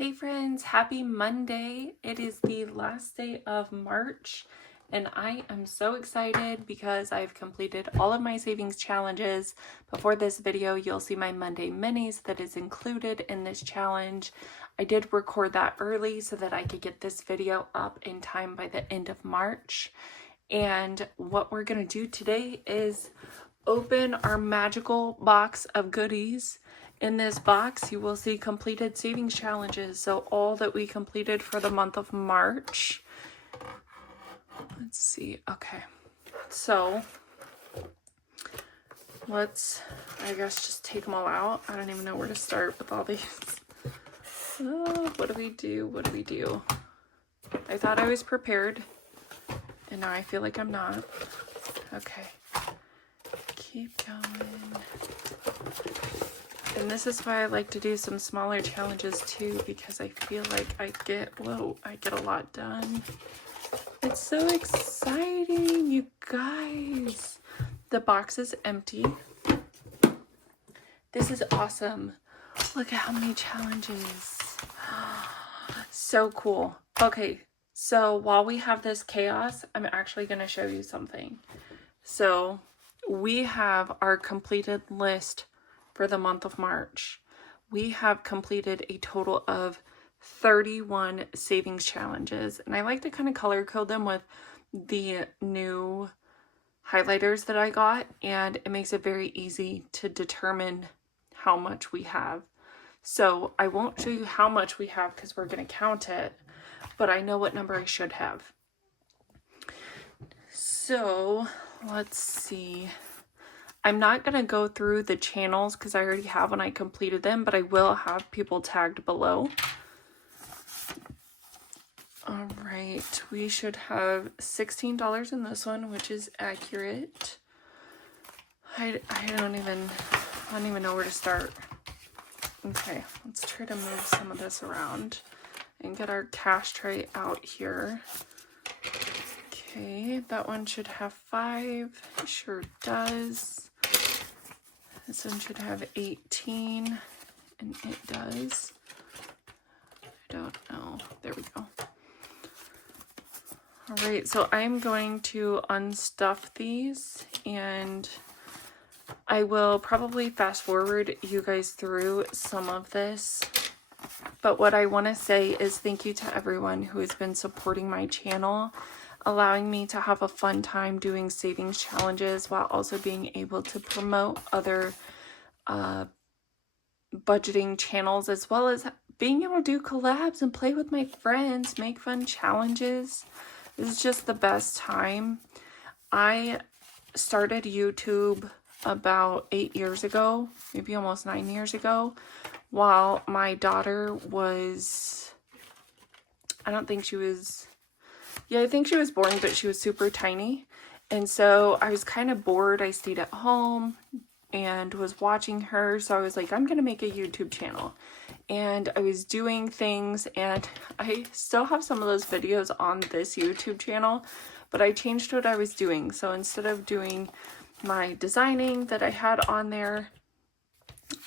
Hey friends, happy Monday. It is the last day of March and I am so excited because I've completed all of my savings challenges. Before this video, you'll see my Monday minis that is included in this challenge. I did record that early so that I could get this video up in time by the end of March. And what we're going to do today is open our magical box of goodies. In this box, you will see completed savings challenges. So all that we completed for the month of March. Let's see. Okay. So let's, I guess, just take them all out. I don't even know where to start with all these. What do we do? What do we do? I thought I was prepared and now I feel like I'm not. Okay. Keep going. And this is why I like to do some smaller challenges too, because I feel like I get a lot done. It's so exciting, you guys. The box is empty. This is awesome. Look at how many challenges. So cool. Okay, so while we have this chaos, I'm actually going to show you something. So we have our completed list for the month of March. We have completed a total of 31 savings challenges, and I like to kind of color code them with the new highlighters that I got, and it makes it very easy to determine how much we have. So I won't show you how much we have because we're going to count it, but I know what number I should have. So let's see. I'm not going to go through the channels because I already have when I completed them, but I will have people tagged below. All right, we should have $16 in this one, which is accurate. I don't even know where to start. Okay, let's try to move some of this around and get our cash tray out here. Okay, that one should have 5. It sure does. This one should have 18, and it does. I don't know. There we go. All right, so I'm going to unstuff these, and I will probably fast forward you guys through some of this. But what I want to say is thank you to everyone who has been supporting my channel, allowing me to have a fun time doing savings challenges while also being able to promote other budgeting channels, as well as being able to do collabs and play with my friends, make fun challenges. This is just the best time. I started YouTube about 8 years ago, maybe almost 9 years ago, while my daughter was, I think she was born, but she was super tiny. And so I was kind of bored. I stayed at home and was watching her. So I was like, I'm going to make a YouTube channel. And I was doing things, and I still have some of those videos on this YouTube channel, but I changed what I was doing. So instead of doing my designing that I had on there,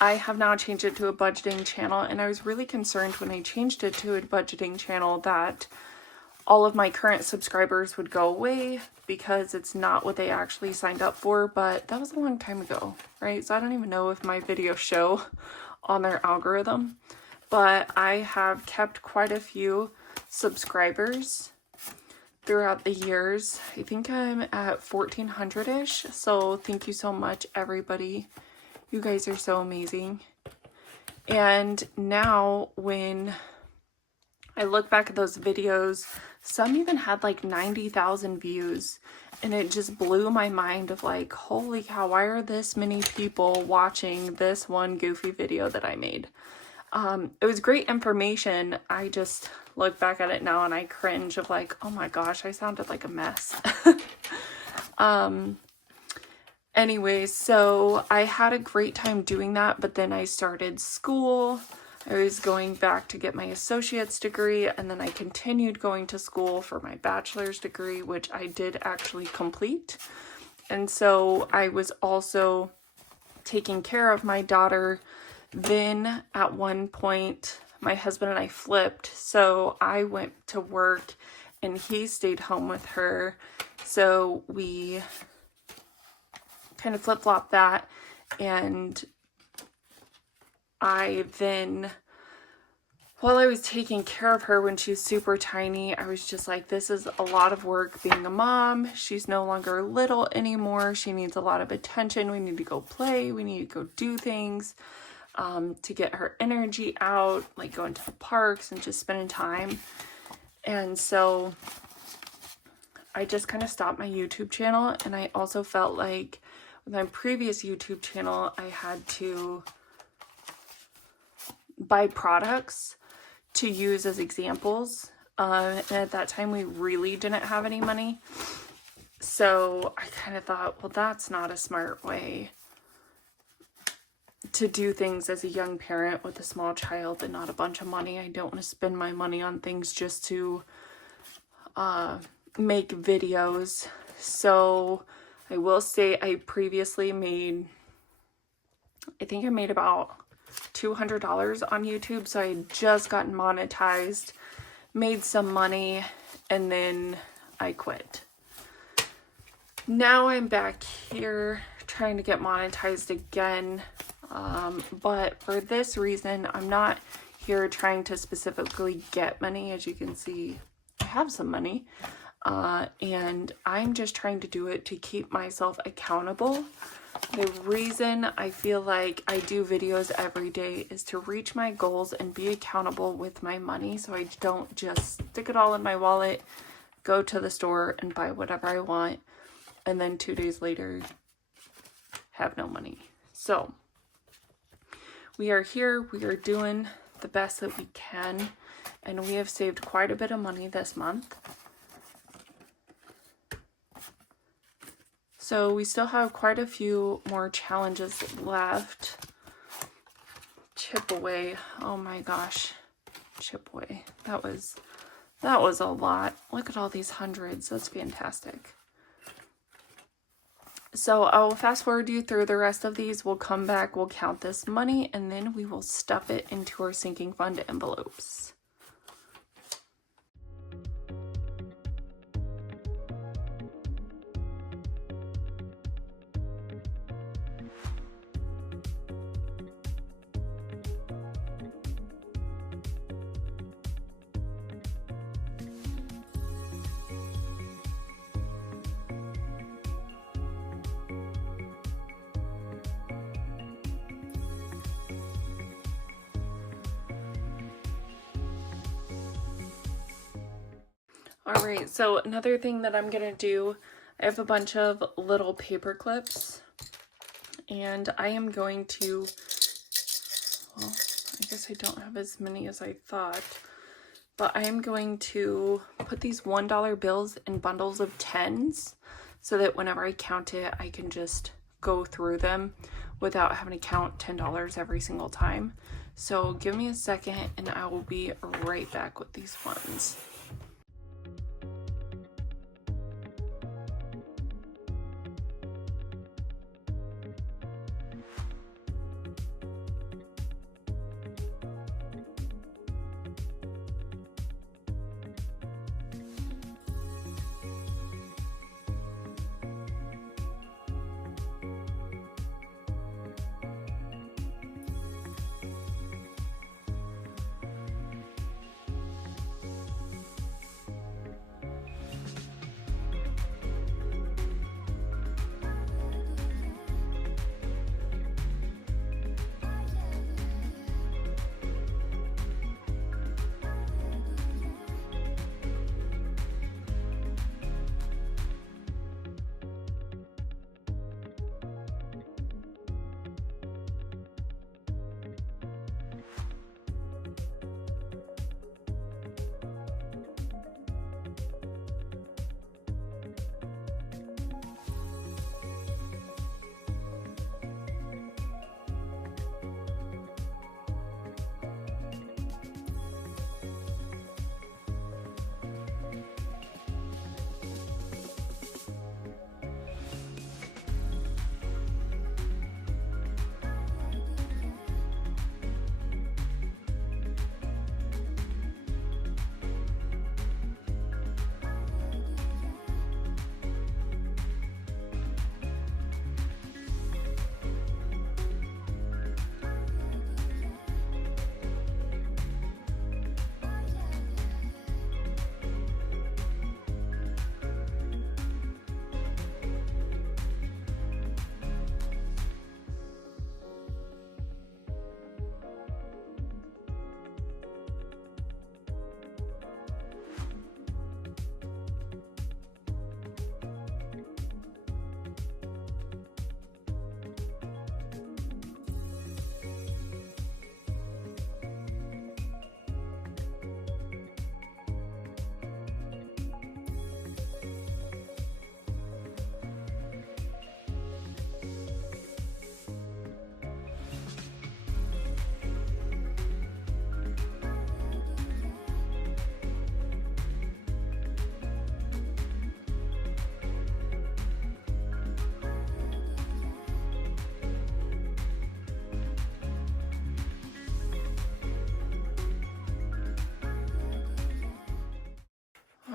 I have now changed it to a budgeting channel. And I was really concerned when I changed it to a budgeting channel that all of my current subscribers would go away because it's not what they actually signed up for, but that was a long time ago, right? So I don't even know if my videos show on their algorithm, but I have kept quite a few subscribers throughout the years. I think I'm at 1,400-ish, so thank you so much, everybody. You guys are so amazing. And now when I look back at those videos, some even had like 90,000 views, and it just blew my mind of like, holy cow, why are this many people watching this one goofy video that I made? It was great information. I just look back at it now and I cringe of like, oh my gosh, I sounded like a mess. Anyways, so I had a great time doing that, but then I started school. I was going back to get my associate's degree, and then I continued going to school for my bachelor's degree, which I did actually complete. And so I was also taking care of my daughter. Then at one point, my husband and I flipped. So I went to work and he stayed home with her. So we kind of flip-flopped that. And I then, while I was taking care of her when she was super tiny, I was just like, this is a lot of work being a mom. She's no longer little anymore. She needs a lot of attention. We need to go play. We need to go do things to get her energy out, like going to the parks and just spending time. And so I just kind of stopped my YouTube channel. And I also felt like with my previous YouTube channel, I had to buy products to use as examples. And at that time, we really didn't have any money. So I kind of thought, well, that's not a smart way to do things as a young parent with a small child and not a bunch of money. I don't want to spend my money on things just to make videos. So I will say I previously made, I think I made about $200 on YouTube. So I had just gotten monetized, made some money, and then I quit. Now I'm back here trying to get monetized again. But for this reason, I'm not here trying to specifically get money. As you can see, I have some money. And I'm just trying to do it to keep myself accountable. The reason I feel like I do videos every day is to reach my goals and be accountable with my money. So I don't just stick it all in my wallet, go to the store and buy whatever I want, and then 2 days later have no money. So we are here, we are doing the best that we can, and we have saved quite a bit of money this month. So we still have quite a few more challenges left. Chip away. Oh my gosh. Chip away. That was a lot. Look at all these hundreds. That's fantastic. So I will fast forward you through the rest of these. We'll come back, we'll count this money, and then we will stuff it into our sinking fund envelopes. Alright, so another thing that I'm going to do, I have a bunch of little paper clips, and I am going to, well, I guess I don't have as many as I thought, but I am going to put these $1 bills in bundles of 10s, so that whenever I count it, I can just go through them without having to count $10 every single time. So give me a second, and I will be right back with these ones.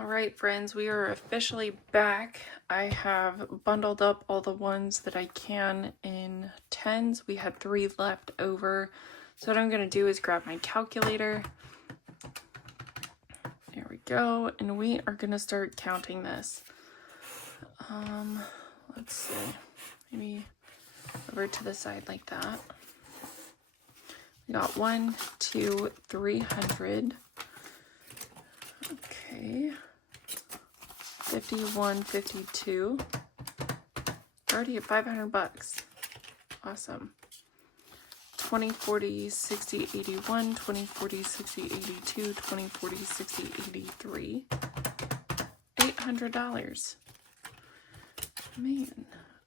Alright friends, we are officially back. I have bundled up all the ones that I can in 10s. We had 3 left over. So what I'm going to do is grab my calculator. There we go. And we are going to start counting this. Let's see. Maybe over to the side like that. We got 1, 2, 300. Okay. 51, 52. Already at 500 bucks. Awesome. 20, 40, 60, 81, 20, 40, 60, 82, 20, 40, 60, 83. $800. Man.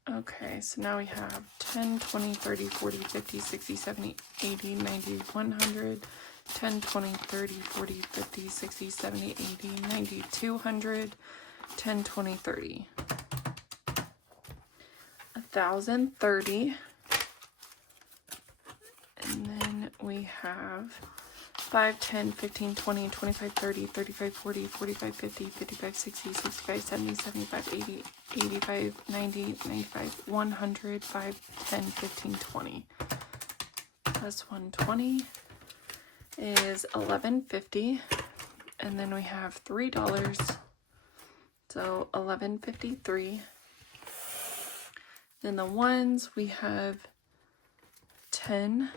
Okay, so now we have 10, 20, 30, 40, 50, 60, 70, 80, 90, 100. 10, 20, 30, 40, 50, 60, 70, 80, 90, 200. 10, 20, 30. 1,030. And then we have 5, 10, 15, 20, 25, 30, 35, 40, 45, 50, 55, 60, 65, 70, 75, 80, 85, 90, 95, 100, 5, 10, 15, 20. Plus 120 is $11.50. And then we have $3. So $11.53. Then the ones we have 10,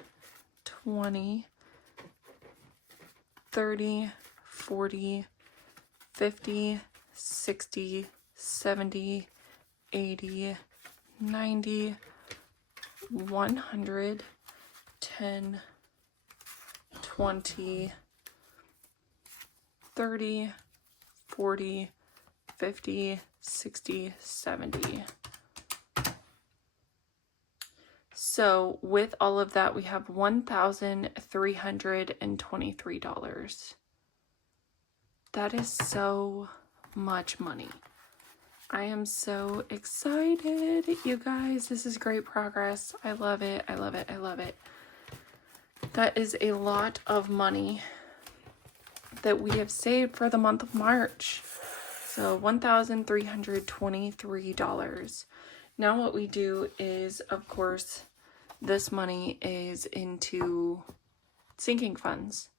20, 30, 40, 50, 60, 70, 80, 90, 100, 10, 20, 30, 40, 50, 60, 70. So with all of that, we have $1,323. That is so much money. I am so excited, you guys. This is great progress. I love it. I love it. I love it. That is a lot of money that we have saved for the month of March. So $1,323. Now what we do is, of course, this money is into sinking funds.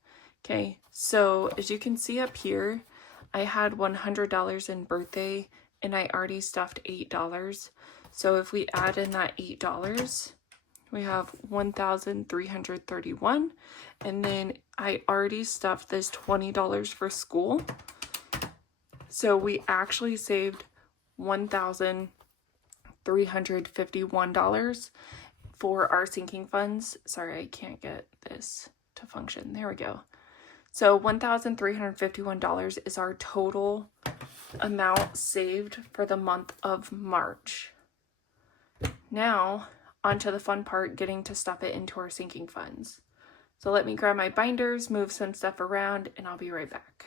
Okay, so as you can see up here, I had $100 in birthday and I already stuffed $8. So if we add in that $8, we have $1,331. And then I already stuffed this $20 for school. So we actually saved $1,351 for our sinking funds. Sorry, I can't get this to function. There we go. So $1,351 is our total amount saved for the month of March. Now, on to the fun part, getting to stuff it into our sinking funds. So let me grab my binders, move some stuff around, and I'll be right back.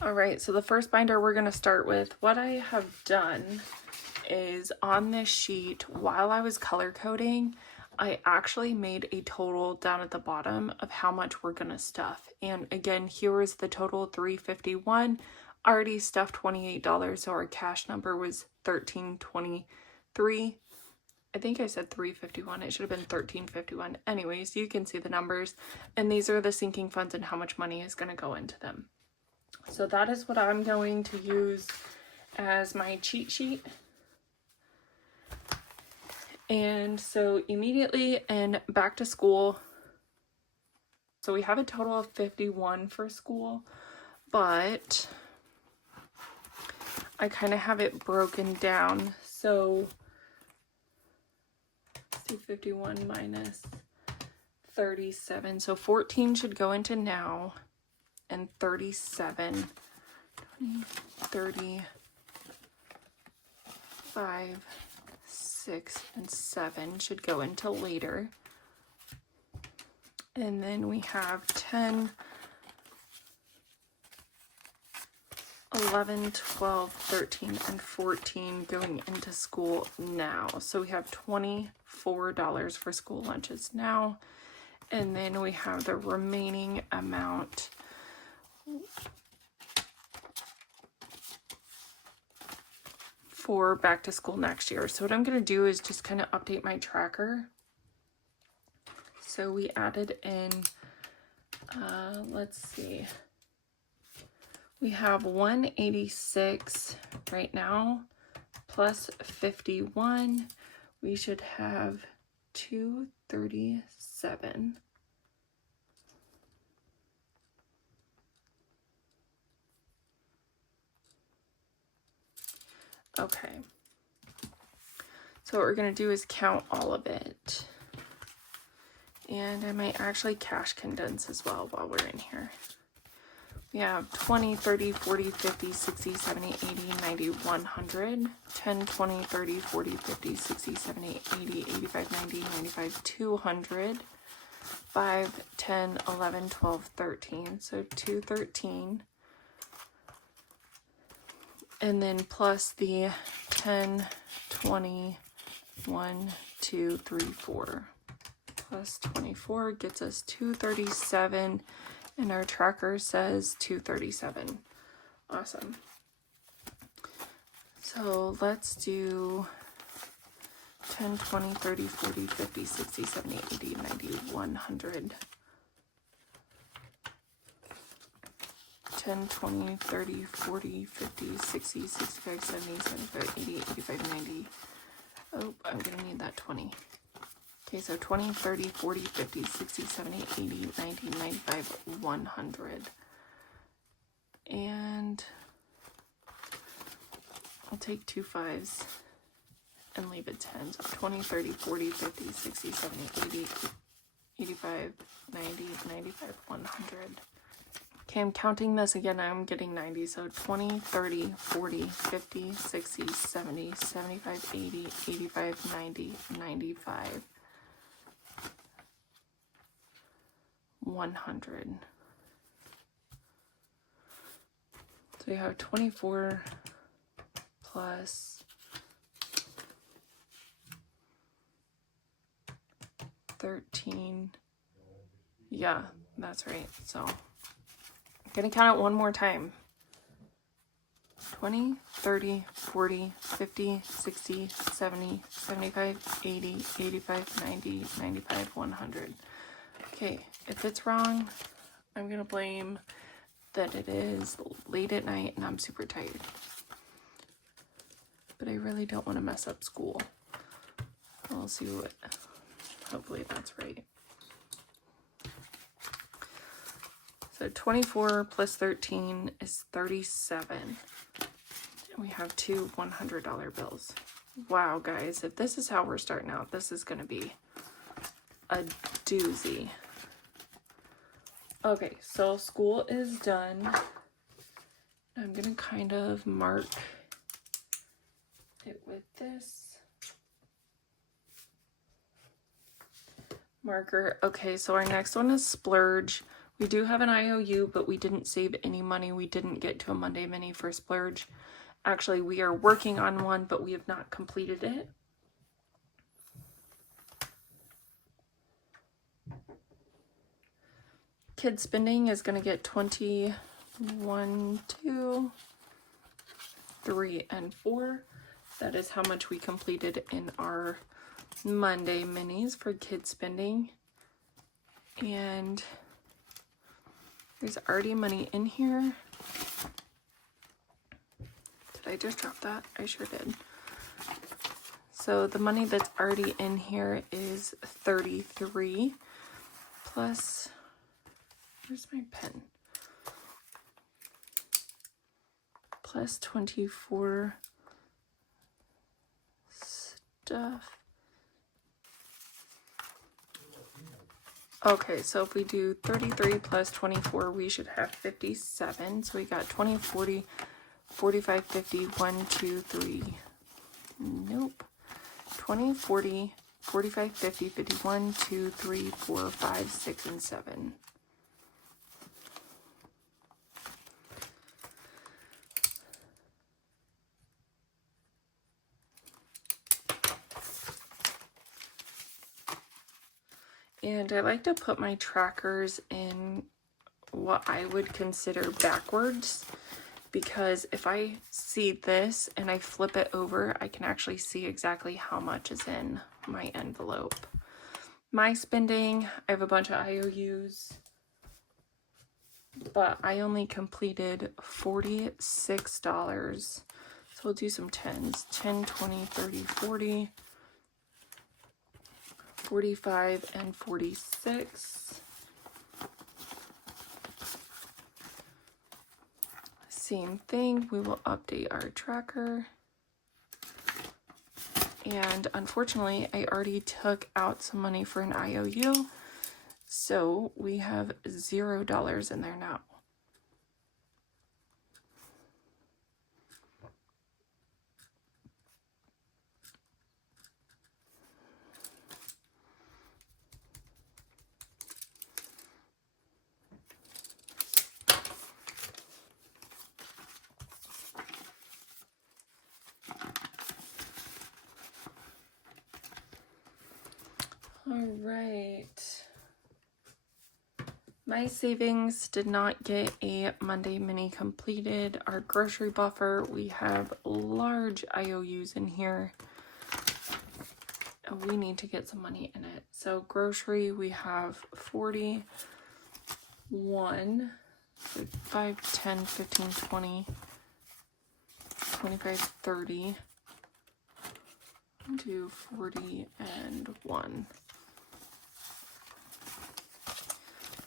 Alright, so the first binder we're going to start with, what I have done is on this sheet, while I was color coding, I actually made a total down at the bottom of how much we're going to stuff. And again, here is the total, $351. Already stuffed $28, so our cash number was $13.23. I think I said $351. It should have been $13.51. Anyways, you can see the numbers. And these are the sinking funds and how much money is going to go into them. So that is what I'm going to use as my cheat sheet. And so immediately and back to school. So we have a total of 51 for school, but I kind of have it broken down. So let's do 51 minus 37. So 14 should go into now. And 37, 20, 30, 5, 6, and 7 should go into later. And then we have 10, 11, 12, 13, and 14 going into school now. So we have $24 for school lunches now. And then we have the remaining amount for back to school next year. So what I'm going to do is just kind of update my tracker. So we added in, let's see, we have 186 right now plus 51. We should have 237. Okay, so what we're going to do is count all of it. And I might actually cash condense as well while we're in here. We have 20, 30, 40, 50, 60, 70, 80, 90, 100, 10, 20, 30, 40, 50, 60, 70, 80, 85, 90, 95, 200, 5, 10, 11, 12, 13. So 213. And then plus the 10, 20, 1, 2, 3, 4. Plus 24 gets us 237. And our tracker says 237. Awesome. So let's do 10, 20, 30, 40, 50, 60, 70, 80, 90, 100. 10, 20, 30, 40, 50, 60, 65, 70, 75, 80, 85, 90. Oh, I'm going to need that 20. Okay, so 20, 30, 40, 50, 60, 70, 80, 90, 95, 100. And I'll take 2 5s and leave it 10. So 20, 30, 40, 50, 60, 70, 80, 85, 90, 95, 100. Okay, I'm counting this again. I'm getting 90. So 20, 30, 40, 50, 60, 70, 75, 80, 85, 90, 95. 100. So we have 24 plus 13. Yeah, that's right. So I'm gonna count it one more time. 20, 30, 40, 50, 60, 70, 75, 80, 85, 90, 95, 100. Okay, if it's wrong, I'm going to blame that it is late at night and I'm super tired. But I really don't want to mess up school. We'll see what, hopefully that's right. So 24 plus 13 is 37. And we have 2 $100 bills. Wow, guys, if this is how we're starting out, this is going to be a doozy. Okay, so school is done. I'm gonna kind of mark it with this marker. Okay, so our next one is splurge. We do have an IOU, but we didn't save any money. We didn't get to a Monday Mini for splurge. Actually, we are working on one, but we have not completed it. Kid spending is going to get 20, 1, 2, 3, and 4. That is how much we completed in our Monday minis for kid spending. And there's already money in here. Did I just drop that? I sure did. So the money that's already in here is 33 plus... Where's my pen? Plus 24 stuff. Okay, so if we do 33 plus 24, we should have 57. So we got 20, 40, 45, 50, 1, 2, 3. Nope. 20, 40, 45, 50, 51, 2, 3, 4, 5, 6, and 7. And I like to put my trackers in what I would consider backwards, because if I see this and I flip it over, I can actually see exactly how much is in my envelope. My spending, I have a bunch of IOUs, but I only completed $46. So we'll do some 10s. 10, 20, 30, 40, 45, and 46. Same thing, we will update our tracker. And unfortunately, I already took out some money for an IOU, so we have $0 in there now. All right. My savings did not get a Monday mini completed. Our grocery buffer, we have large IOUs in here. We need to get some money in it. So grocery, we have 41, 5, 10, 15, 20, 25, 30, do 40 and 1.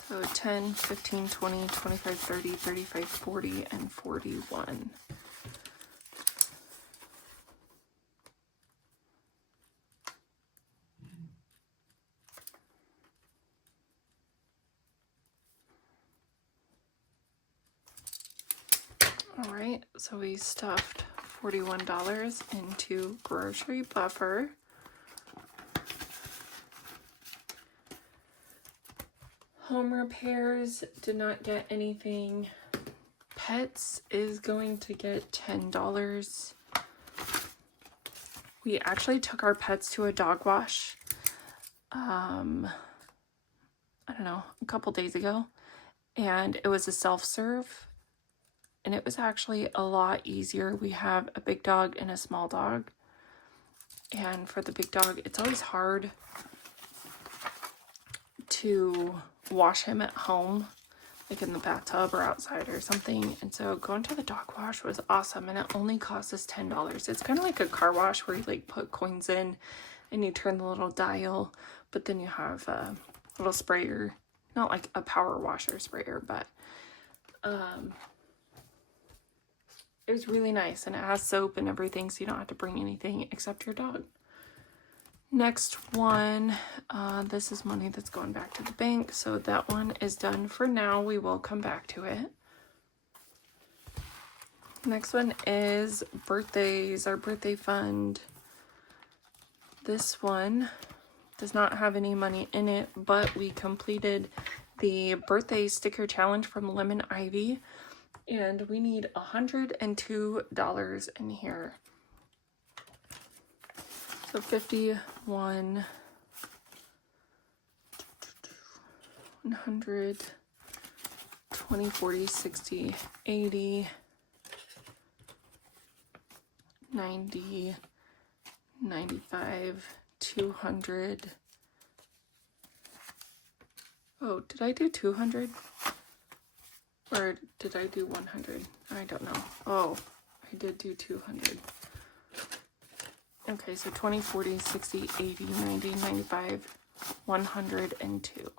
So 10, 15, 20, 25, 30, 35, 40, and 41. All right, so we stuffed $41 into grocery buffer. Home repairs did not get anything. Pets is going to get $10. We actually took our pets to a dog wash, I don't know, a couple days ago, and it was a self-serve, and it was actually a lot easier. We have a big dog and a small dog, and for the big dog, it's always hard to wash him at home, like in the bathtub or outside or something. And so going to the dog wash was awesome, and it only cost us $10. It's kind of like a car wash where you like put coins in and you turn the little dial, but then you have a little sprayer, not like a power washer sprayer, but it was really nice, and it has soap and everything, so you don't have to bring anything except your dog. Next one, this is money that's going back to the bank, so that one is done for now. We will come back to it. Next one is birthdays, our birthday fund. This one does not have any money in it, but we completed the birthday sticker challenge from Lemon Ivy, and we need $102 in here. So 51, 100, 20, 40, 60, 80, 90, 95, 200. Oh, did I do 200? Or did I do 100? I don't know. Oh, I did do 200. Okay, so 20, 40, 60, 80, 90, 95, 102.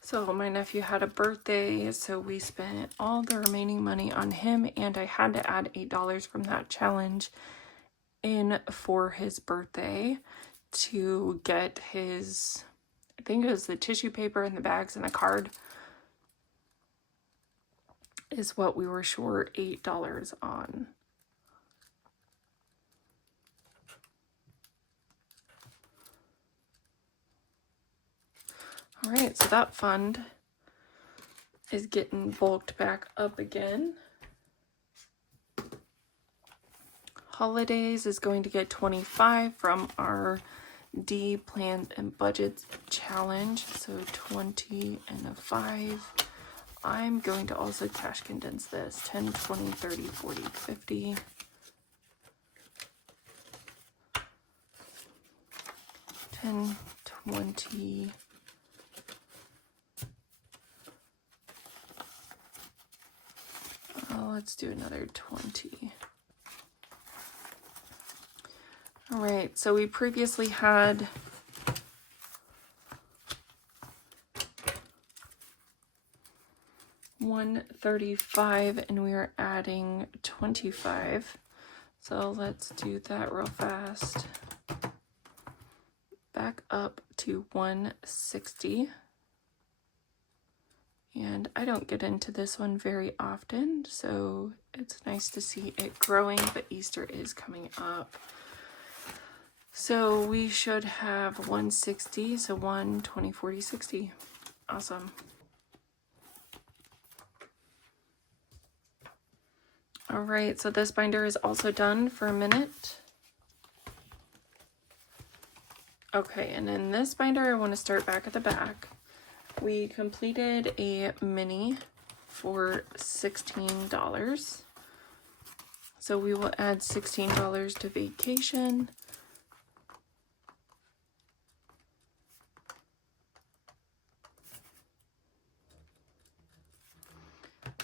So my nephew had a birthday, so we spent all the remaining money on him, and I had to add $8 from that challenge in for his birthday to get his I think it was the tissue paper and the bags and a card is what we were short $8 on. All right, so that fund is getting bulked back up again. Holidays is going to get 25 from our D plans and budgets challenge, so 20 and a 5. I'm going to also cash condense this 10, 20, 30, 40, 50. 10, 20. Let's do another 20. All right, so we previously had $135 and we are adding 25. So let's do that real fast. Back up to 160. And I don't get into this one very often, so it's nice to see it growing, but Easter is coming up. So we should have 160, so 1, 20, 40, 60. Awesome. All right, so this binder is also done for a minute. Okay, and in this binder, I want to start back at the back. We completed a mini for $16. So we will add $16 to vacation.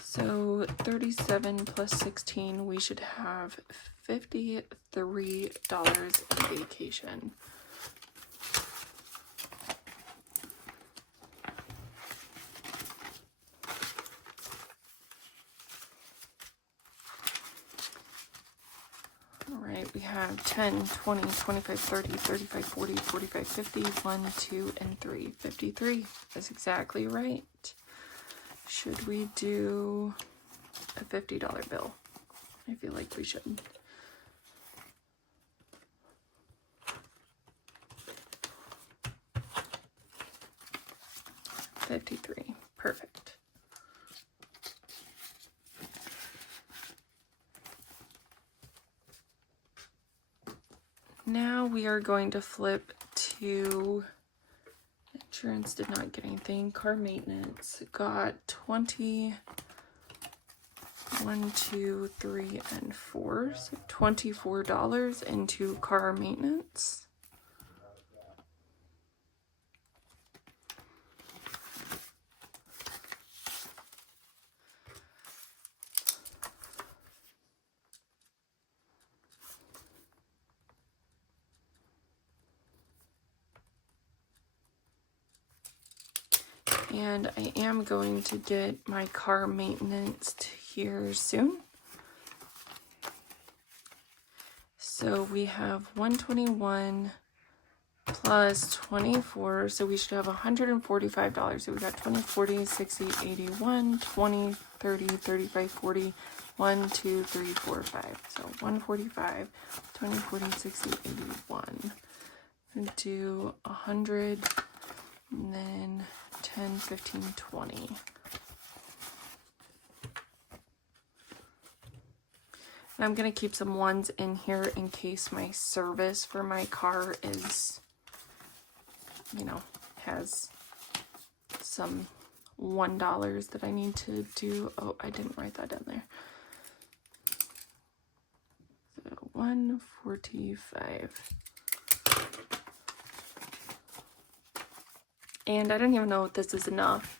So 37 plus 16, we should have $53 in vacation. We have 10, 20, 25, 30, 35, 40, 45, 50, 1, 2, and 3. 53 is exactly right. Should we do a $50 bill? I feel like we should. $53, perfect. Now we are going to flip to insurance. Did not get anything. Car maintenance got 20, 1, 2, 3, and 4. So $24 into car maintenance. And I am going to get my car maintenance here soon. So we have 121 plus 24, so we should have $145. So we got 20, 40, 60, 81, 20, 30, 35, 40, 1, 2, 3, 4, 5. So 145, 20, 40, 60, 81. And do 100, and then 10, 15, 20. And I'm going to keep some ones in here in case my service for my car is, you know, has some $1 that I need to do. Oh, I didn't write that in there. So 145. And I don't even know if this is enough.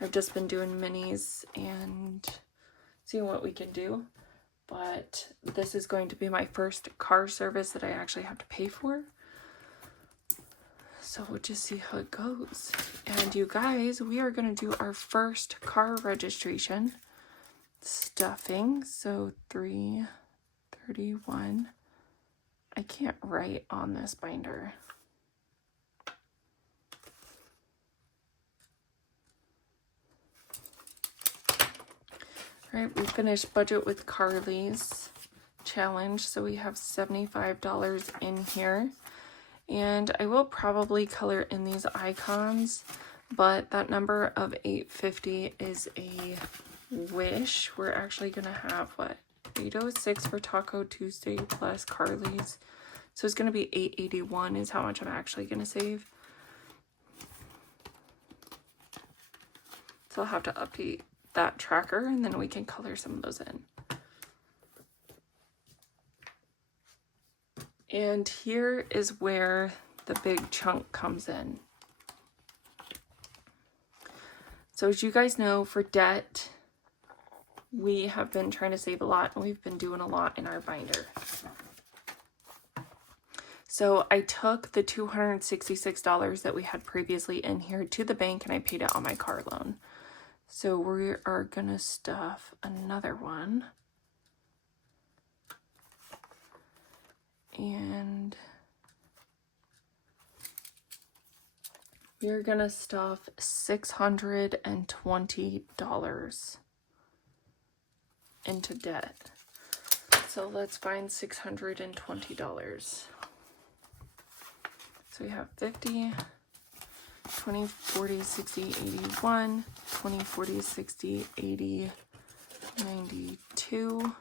I've just been doing minis and seeing what we can do. But this is going to be my first car service that I actually have to pay for. So we'll just see how it goes. And you guys, we are going to do our first car registration stuffing. So 331. I can't write on this binder. All right, we finished budget with Carly's challenge, so we have $75 in here. And I will probably color in these icons, but that number of 850 is a wish. We're actually gonna have what, 806 for Taco Tuesday plus Carly's, so it's gonna be 881 is how much I'm actually gonna save. So I'll have to update that tracker and then we can color some of those in. And here is where the big chunk comes in. So as you guys know, for debt, we have been trying to save a lot and we've been doing a lot in our binder. So I took the $266 that we had previously in here to the bank and I paid it on my car loan. So we are gonna stuff another one. And we're gonna stuff $620 into debt. So let's find $620. So we have 50, 20, 40, 60, 81, 20, 40, 60, 80, 92,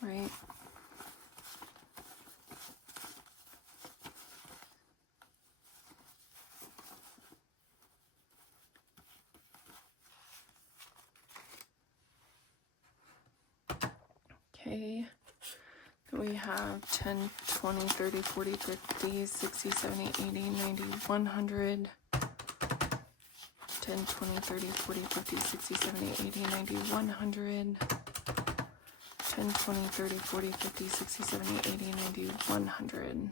right? Okay. We have 10, 20, 30, 40, 50, 60, 70, 80, 90, 100. 10, 20, 30, 40, 50, 60, 70, 80, 90, 100. 10, 20, 30, 40, 50, 60, 70, 80, 90, 100.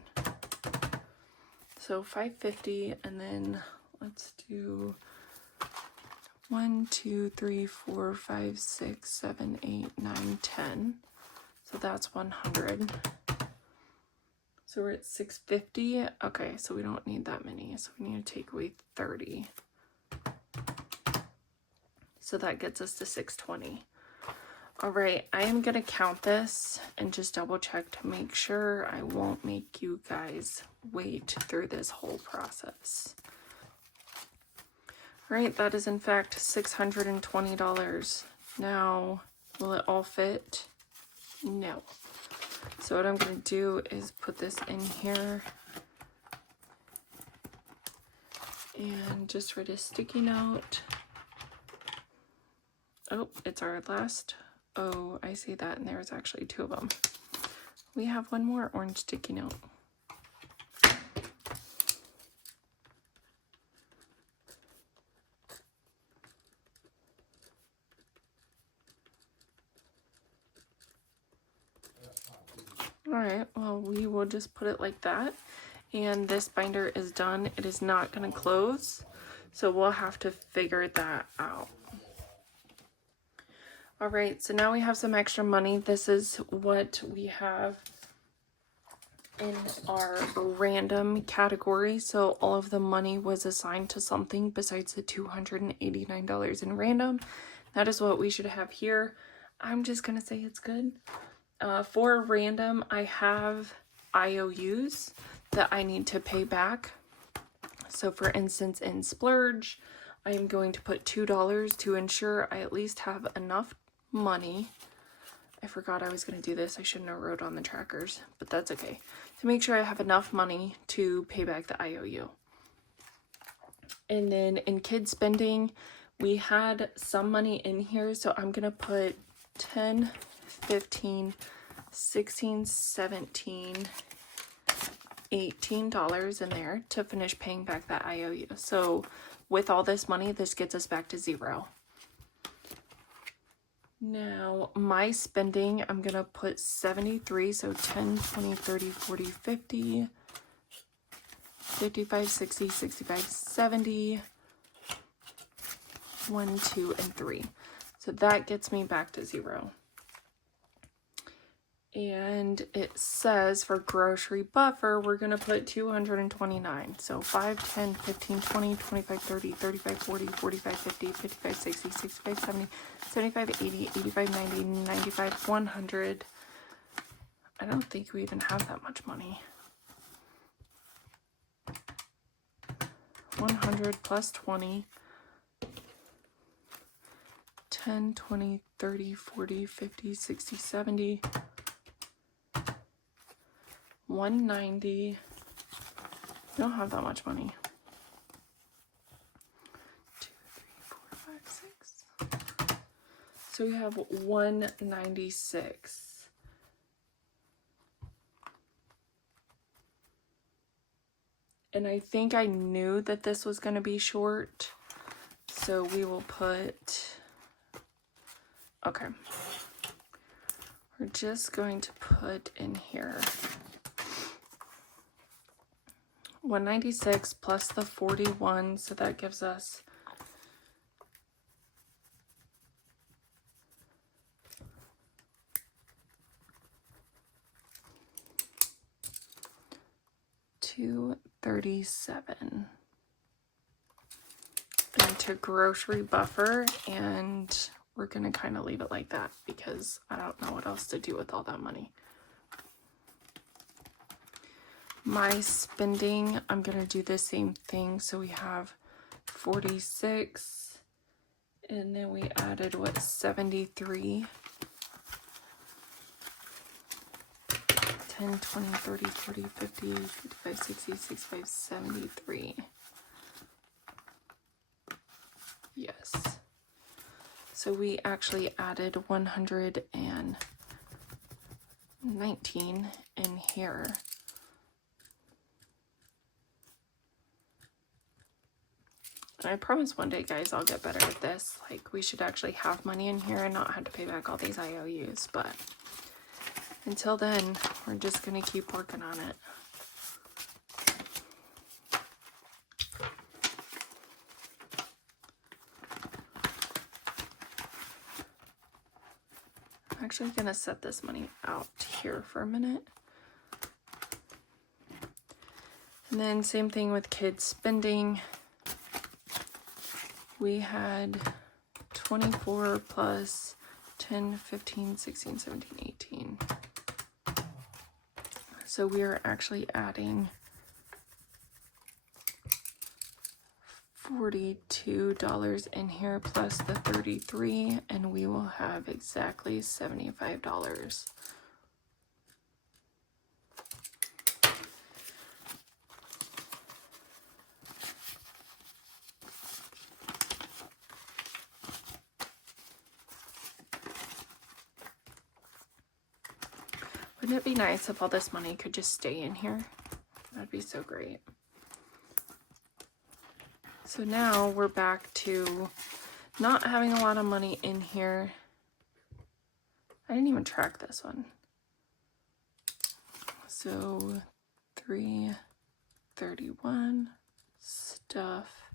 So 550, and then let's do 1, 2, 3, 4, 5, 6, 7, 8, 9, 10. So that's 100. So we're at 650. Okay, so we don't need that many. So we need to take away 30. So that gets us to 620. All right, I am gonna count this and just double check to make sure I won't make you guys wait through this whole process. All right, that is in fact $620. Now, will it all fit? No. So what I'm going to do is put this in here and just write a sticky note. Oh, it's our last. Oh, I see that, and there's actually 2 of them. We have one more orange sticky note. Alright, well, we will just put it like that. And this binder is done. It is not going to close, so we'll have to figure that out. Alright, so now we have some extra money. This is what we have in our random category. So all of the money was assigned to something besides the $289 in random. That is what we should have here. I'm just going to say it's good. For random, I have IOUs that I need to pay back. So for instance, in Splurge, I am going to put $2 to ensure I at least have enough money. I forgot I was going to do this. I shouldn't have wrote on the trackers, but that's okay. To make sure I have enough money to pay back the IOU. And then in kid spending, we had some money in here, so I'm going to put 10, 15, 16, 17, $18 in there to finish paying back that IOU. So with all this money, this gets us back to 0. Now my spending, I'm gonna put 73, so 10, 20, 30, 40, 50, 55, 60, 65, 70, 1, 2, and 3. So that gets me back to 0. And it says for grocery buffer, we're going to put 229. So 5, 10, 15, 20, 25, 30, 35, 40, 45, 50, 55, 60, 65, 70, 75, 80, 85, 90, 95, 100. I don't think we even have that much money. 100 plus 20. 10, 20, 30, 40, 50, 60, 70. 190. We don't have that much money. 2, 3, 4, 5, 6. So we have 196. And I think I knew that this was going to be short. So we will put, okay. We're just going to put in here 196 plus the 41, so that gives us $237 into grocery buffer, and we're gonna kind of leave it like that because I don't know what else to do with all that money. My spending, I'm gonna do the same thing. So we have 46, and then we added what, 73. 10, 20, 30, 40, 50, 55, 60, 65, 73. Yes. So we actually added 119 in here. And I promise one day, guys, I'll get better at this. Like, we should actually have money in here and not have to pay back all these IOUs. But until then, we're just going to keep working on it. I'm actually going to set this money out here for a minute. And then same thing with kids spending. We had 24 plus 10, 15, 16, 17, 18. So we are actually adding $42 in here plus the 33, and we will have exactly $75. Wouldn't it be nice if all this money could just stay in here? That'd be so great. So now we're back to not having a lot of money in here. I didn't even track this one. So 331 stuff.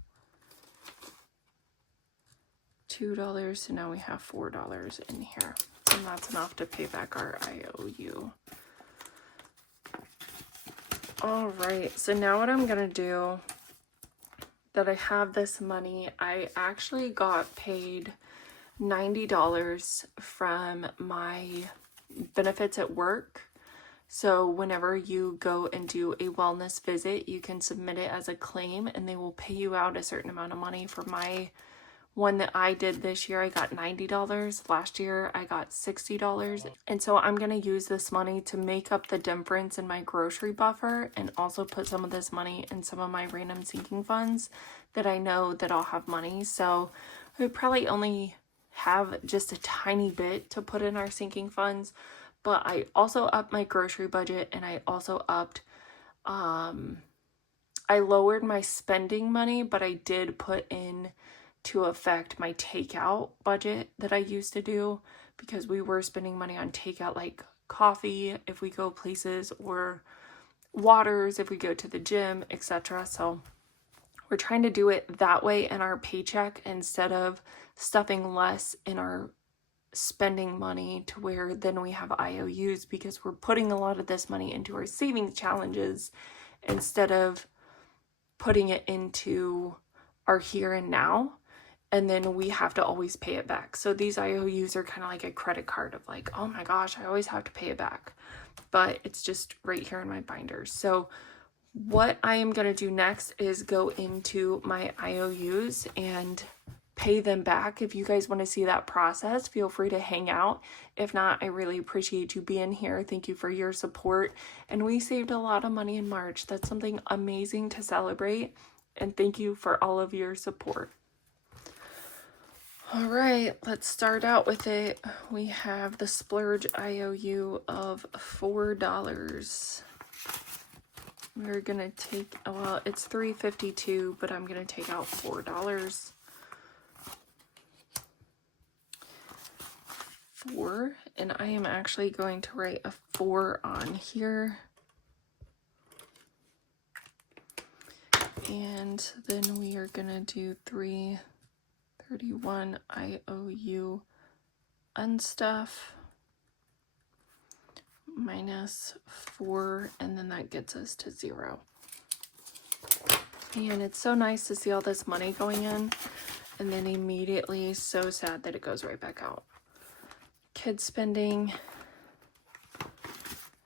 $2, so now we have $4 in here. And that's enough to pay back our IOU. Alright, so now what I'm gonna do, that I have this money, I actually got paid $90 from my benefits at work. So whenever you go and do a wellness visit, you can submit it as a claim and they will pay you out a certain amount of money. For my one that I did this year, I got $90. Last year, I got $60. And so I'm going to use this money to make up the difference in my grocery buffer and also put some of this money in some of my random sinking funds that I know that I'll have money. So I would probably only have just a tiny bit to put in our sinking funds. But I also upped my grocery budget, and I also upped, I lowered my spending money, but I did put in to affect my takeout budget that I used to do, because we were spending money on takeout, like coffee if we go places, or waters if we go to the gym, etc. So we're trying to do it that way in our paycheck instead of stuffing less in our spending money to where then we have IOUs, because we're putting a lot of this money into our savings challenges instead of putting it into our here and now, and then we have to always pay it back. So these IOUs are kind of like a credit card of like, oh my gosh, I always have to pay it back, but it's just right here in my binders. So what I am going to do next is go into my IOUs and pay them back. If you guys want to see that process, feel free to hang out. If not, I really appreciate you being here. Thank you for your support. And we saved a lot of money in March. That's something amazing to celebrate. And thank you for all of your support. All right, let's start out with it. We have the splurge IOU of $4. We're gonna take, well, it's $3.52, but I'm gonna take out $4. 4, and I am actually going to write a 4 on here. And then we are gonna do 331 IOU unstuff minus 4, and then that gets us to 0. And it's so nice to see all this money going in, and then immediately so sad that it goes right back out. Kids spending,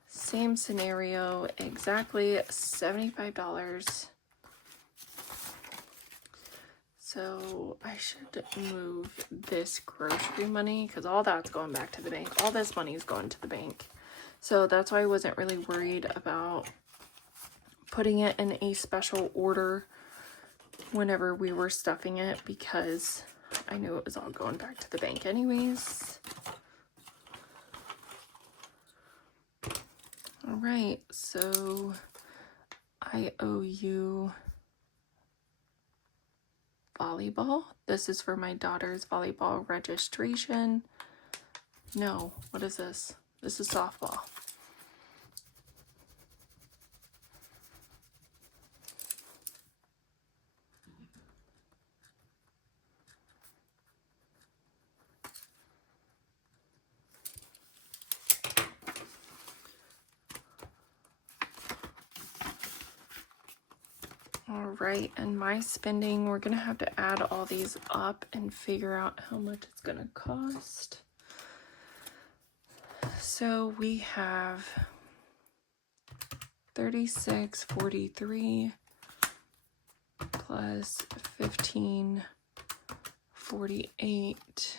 same scenario, exactly $75. So I should move this grocery money because all that's going back to the bank. All this money is going to the bank. So that's why I wasn't really worried about putting it in a special order whenever we were stuffing it, because I knew it was all going back to the bank anyways. All right, so IOU volleyball. This is for my daughter's volleyball registration. No, what is this? This is softball. All right, and my spending, we're gonna have to add all these up and figure out how much it's gonna cost. So we have $36.43 plus $15.48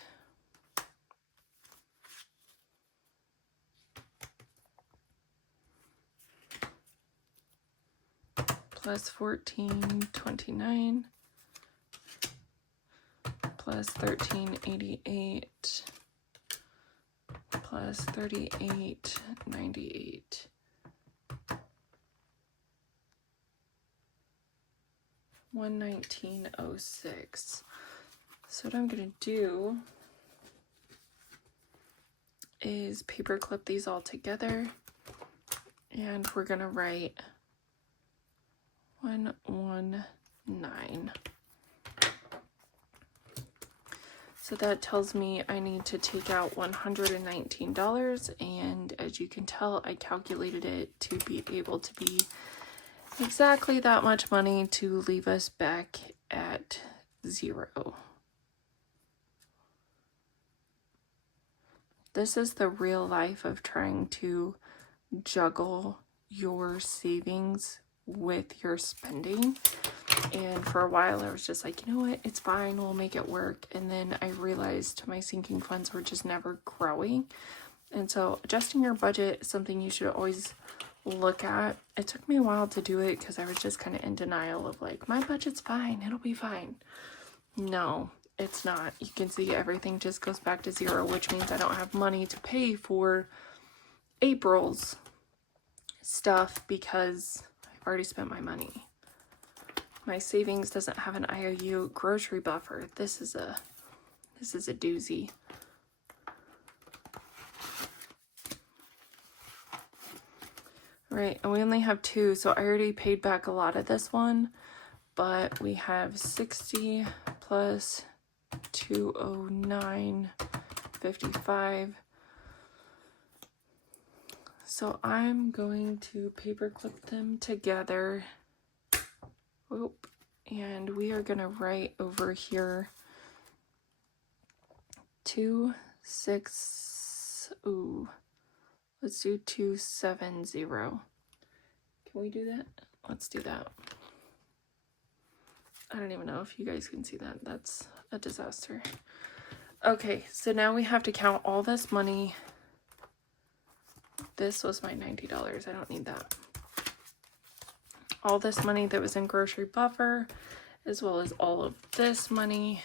plus $14.29 plus $13.88 plus $38.98. $119.06. So what I'm gonna do is paper clip these all together, and we're gonna write 119. So that tells me I need to take out $119, and as you can tell, I calculated it to be able to be exactly that much money to leave us back at 0. This is the real life of trying to juggle your savings with your spending. And for a while I was just like, you know what, it's fine, we'll make it work. And then I realized my sinking funds were just never growing. And so adjusting your budget is something you should always look at. It took me a while to do it because I was just kind of in denial of like, my budget's fine, it'll be fine. No, it's not. You can see everything just goes back to 0, which means I don't have money to pay for April's stuff because I've already spent my money. My savings doesn't have an IOU grocery buffer. This is a doozy. Right, and we only have 2, so I already paid back a lot of this one, but we have 60 plus 209.55 $1.55. So I'm going to paperclip them together. Oop. And we are going to write over here let's do 270. Can we do that? Let's do that. I don't even know if you guys can see that. That's a disaster. Okay, so now we have to count all this money. This was my $90. I don't need that. All this money that was in grocery buffer, as well as all of this money.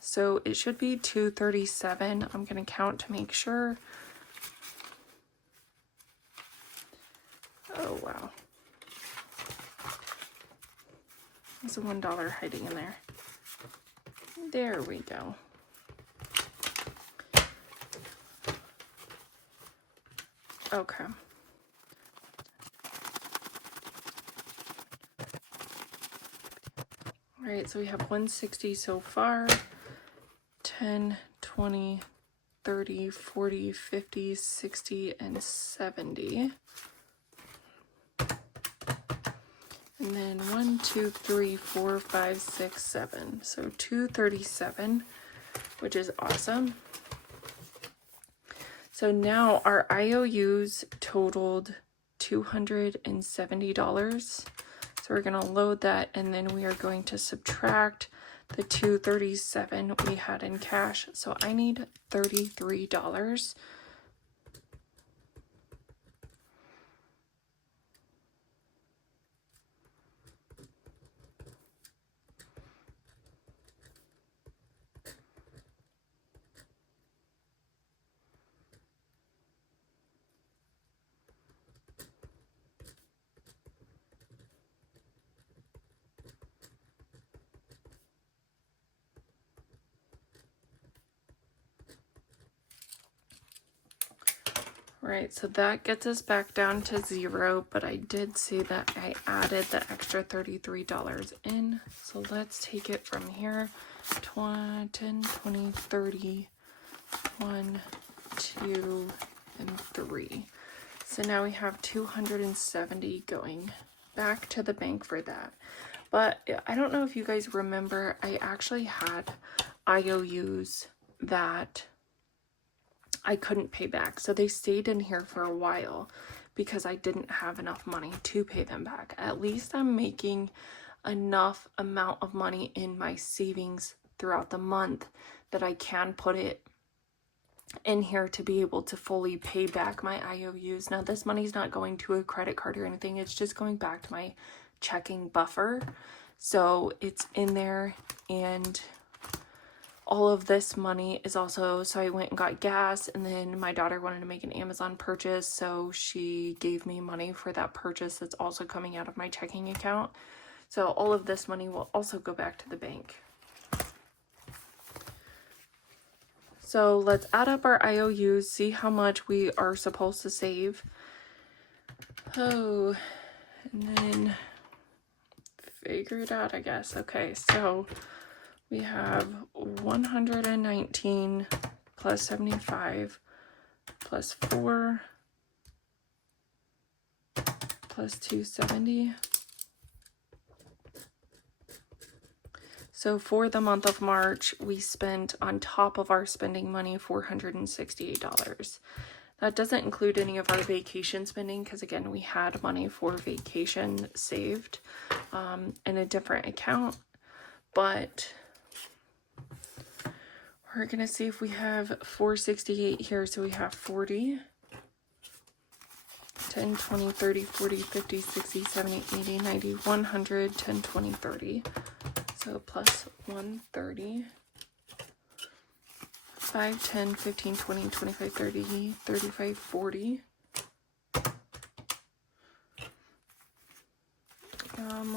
So it should be $237. I'm going to count to make sure. Oh, wow. There's a $1 hiding in there. There we go. Okay. All right, so we have 160 so far. 10, 20, 30, 40, 50, 60, and 70. And then 1, 2, 3, 4, 5, 6, 7. So 237, which is awesome. So now our IOUs totaled $270. So we're going to load that, and then we are going to subtract the $237 we had in cash. So I need $33. Right, so that gets us back down to 0, but I did see that I added the extra $33 in. So let's take it from here. 10, 20, 30, 1, 2, and 3. So now we have 270 going back to the bank for that. But I don't know if you guys remember, I actually had IOUs that I couldn't pay back. So they stayed in here for a while because I didn't have enough money to pay them back. At least I'm making enough amount of money in my savings throughout the month that I can put it in here to be able to fully pay back my IOUs. Now this money's not going to a credit card or anything. It's just going back to my checking buffer. So it's in there, and all of this money is also, so I went and got gas, and then my daughter wanted to make an Amazon purchase, so she gave me money for that purchase that's also coming out of my checking account. So all of this money will also go back to the bank. So let's add up our IOUs, see how much we are supposed to save. Oh, and then figure it out, I guess. Okay, so we have 119 plus 75 plus 4 plus 270. So for the month of March, we spent, on top of our spending money, $468. That doesn't include any of our vacation spending because, again, we had money for vacation saved in a different account. But we're going to see if we have 468 here. So we have 40, 10, 20, 30, 40, 50, 60, 70, 80, 90, 100, 10, 20, 30. So plus 130, 5, 10, 15, 20, 25, 30, 35, 40.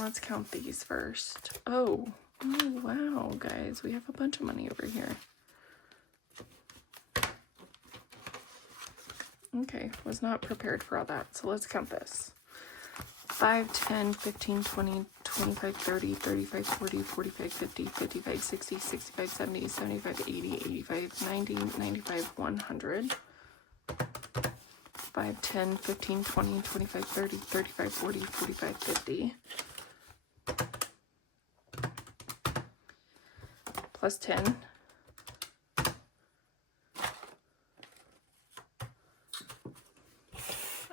Let's count these first. Oh, wow, guys, we have a bunch of money over here. Okay, was not prepared for all that, so let's count this. 5, 10, 15, 20, 25, 30, 35, 40, 45, 50, 55, 60, 65, 70, 75, 80, 85, 90, 95, 100. 5, 10, 15, 20, 25, 30, 35, 40, 45, 50. Plus 10.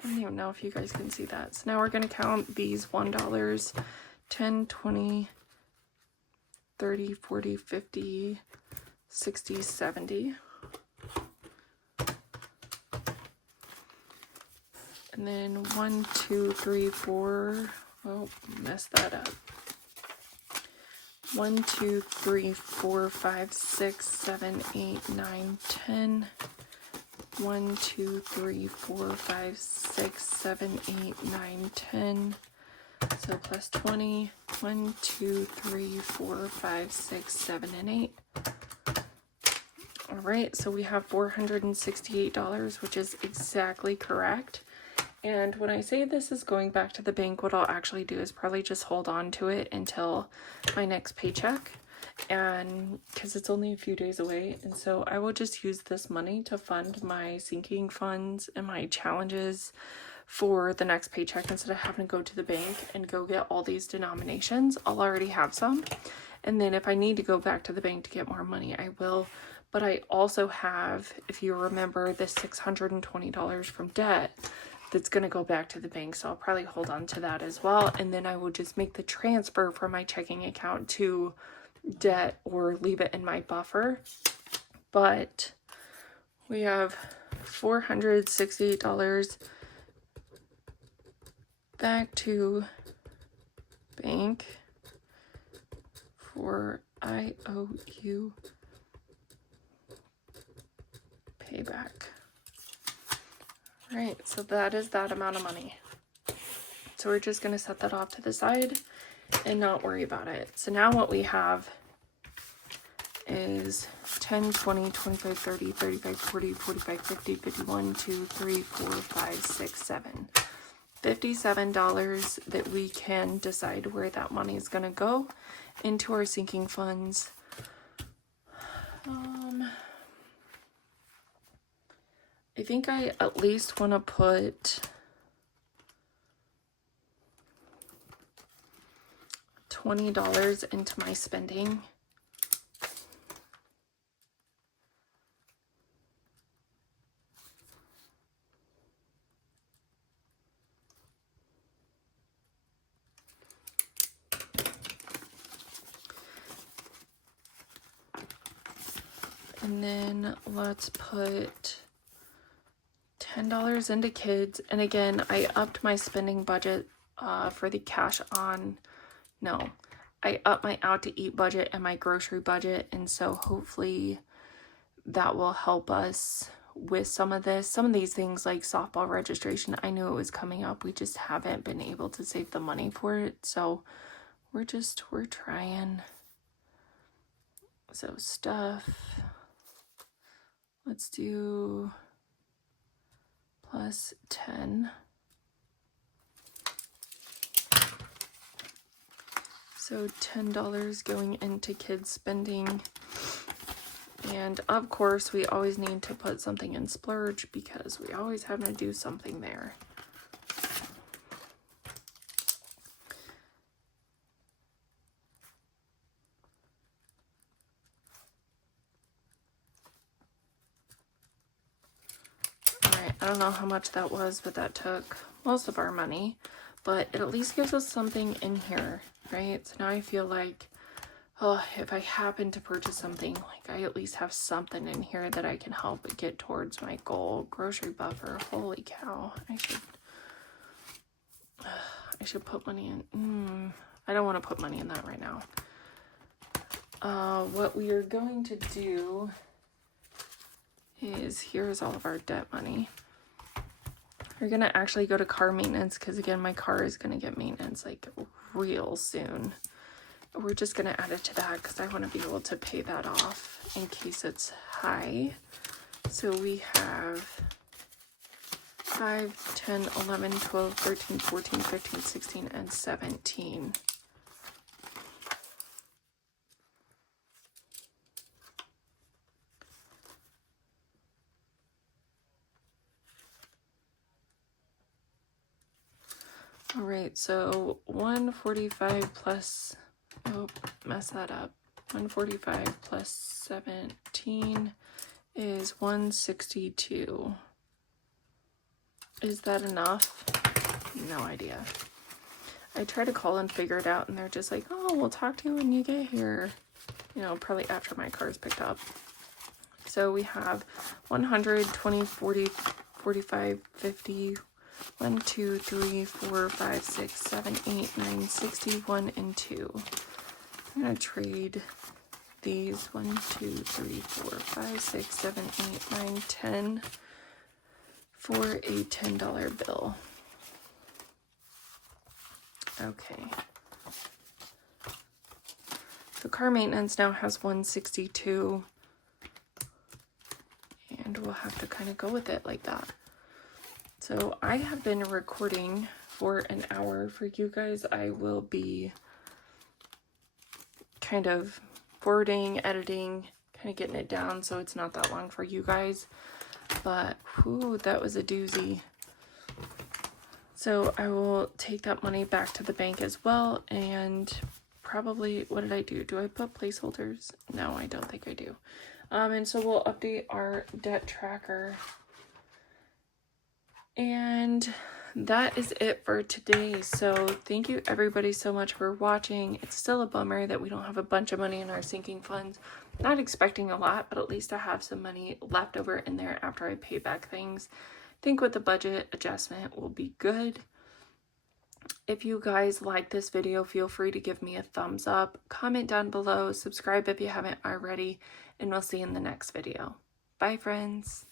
I don't even know if you guys can see that. So now we're going to count these $1. 10, 20, 30, 40, 50, 60, 70. And then 1, 2, 3, 4. Oh, messed that up. 1, 2, 3, 4, 5, 6, 7, 8, 9, 10. 1, 2, 3, 4, 5, 6, 7, 8, 9, 10. So plus 20. 1, 2, 3, 4, 5, 6, 7, and 8. All right, so we have $468, which is exactly correct. And when I say this is going back to the bank, what I'll actually do is probably just hold on to it until my next paycheck. And because it's only a few days away, and so I will just use this money to fund my sinking funds and my challenges for the next paycheck instead of having to go to the bank and go get all these denominations. I'll already have some, and then if I need to go back to the bank to get more money, I will. But I also have, if you remember, the $620 from debt that's going to go back to the bank, so I'll probably hold on to that as well, and then I will just make the transfer from my checking account to debt or leave it in my buffer. But we have $468 back to bank for IOU payback. Right, so that is that amount of money. So we're just going to set that off to the side and not worry about it. So now what we have is 10, 20, 25, 30, 35, 40, 45, 50, 51, 2, 3, 4, 5, 6, 7. $57 that we can decide where that money is going to go into our sinking funds. I think I at least want to put $20 into my spending. And then let's put $10 into kids. And again, I upped my spending budget for the cash on, no, I upped my out to eat budget and my grocery budget. And so hopefully that will help us with some of this. Some of these things like softball registration, I knew it was coming up. We just haven't been able to save the money for it. So we're trying. So stuff, let's do plus 10. So $10 going into kids spending. And of course, we always need to put something in splurge because we always have to do something there. Alright, I don't know how much that was, but that took most of our money. But it at least gives us something in here, right? So now I feel like, oh, if I happen to purchase something, like I at least have something in here that I can help get towards my goal. Grocery buffer, holy cow. I should put money in. I don't want to put money in that right now. What we are going to do is, here's all of our debt money. We're going to actually go to car maintenance because, again, my car is going to get maintenance like real soon. We're just going to add it to that because I want to be able to pay that off in case it's high. So we have 5, 10, 11, 12, 13, 14, 15, 16, and 17. All right, so 145 plus, oh, mess that up. 145 plus 17 is 162. Is that enough? No idea. I tried to call and figure it out, and they're just like, oh, we'll talk to you when you get here. You know, probably after my car is picked up. So we have 100, 20, 40, 45, 50, 1, 2, 3, 4, 5, 6, 7, 8, 9, 61, and 2. I'm going to trade these 1, 2, 3, 4, 5, 6, 7, 8, 9, 10 for a $10 bill. Okay. So car maintenance now has 162. And we'll have to kind of go with it like that. So I have been recording for an hour. For you guys, I will be kind of forwarding, editing, kind of getting it down so it's not that long for you guys. But, whew, that was a doozy. So I will take that money back to the bank as well, and probably, what did I do? Do I put placeholders? No, I don't think I do. And so we'll update our debt tracker. And that is it for today. So thank you everybody so much for watching. It's still a bummer that we don't have a bunch of money in our sinking funds. Not expecting a lot, but at least I have some money left over in there after I pay back things. I think with the budget adjustment will be good. If you guys like this video, feel free to give me a thumbs up, comment down below, subscribe if you haven't already, and we'll see you in the next video. Bye, friends.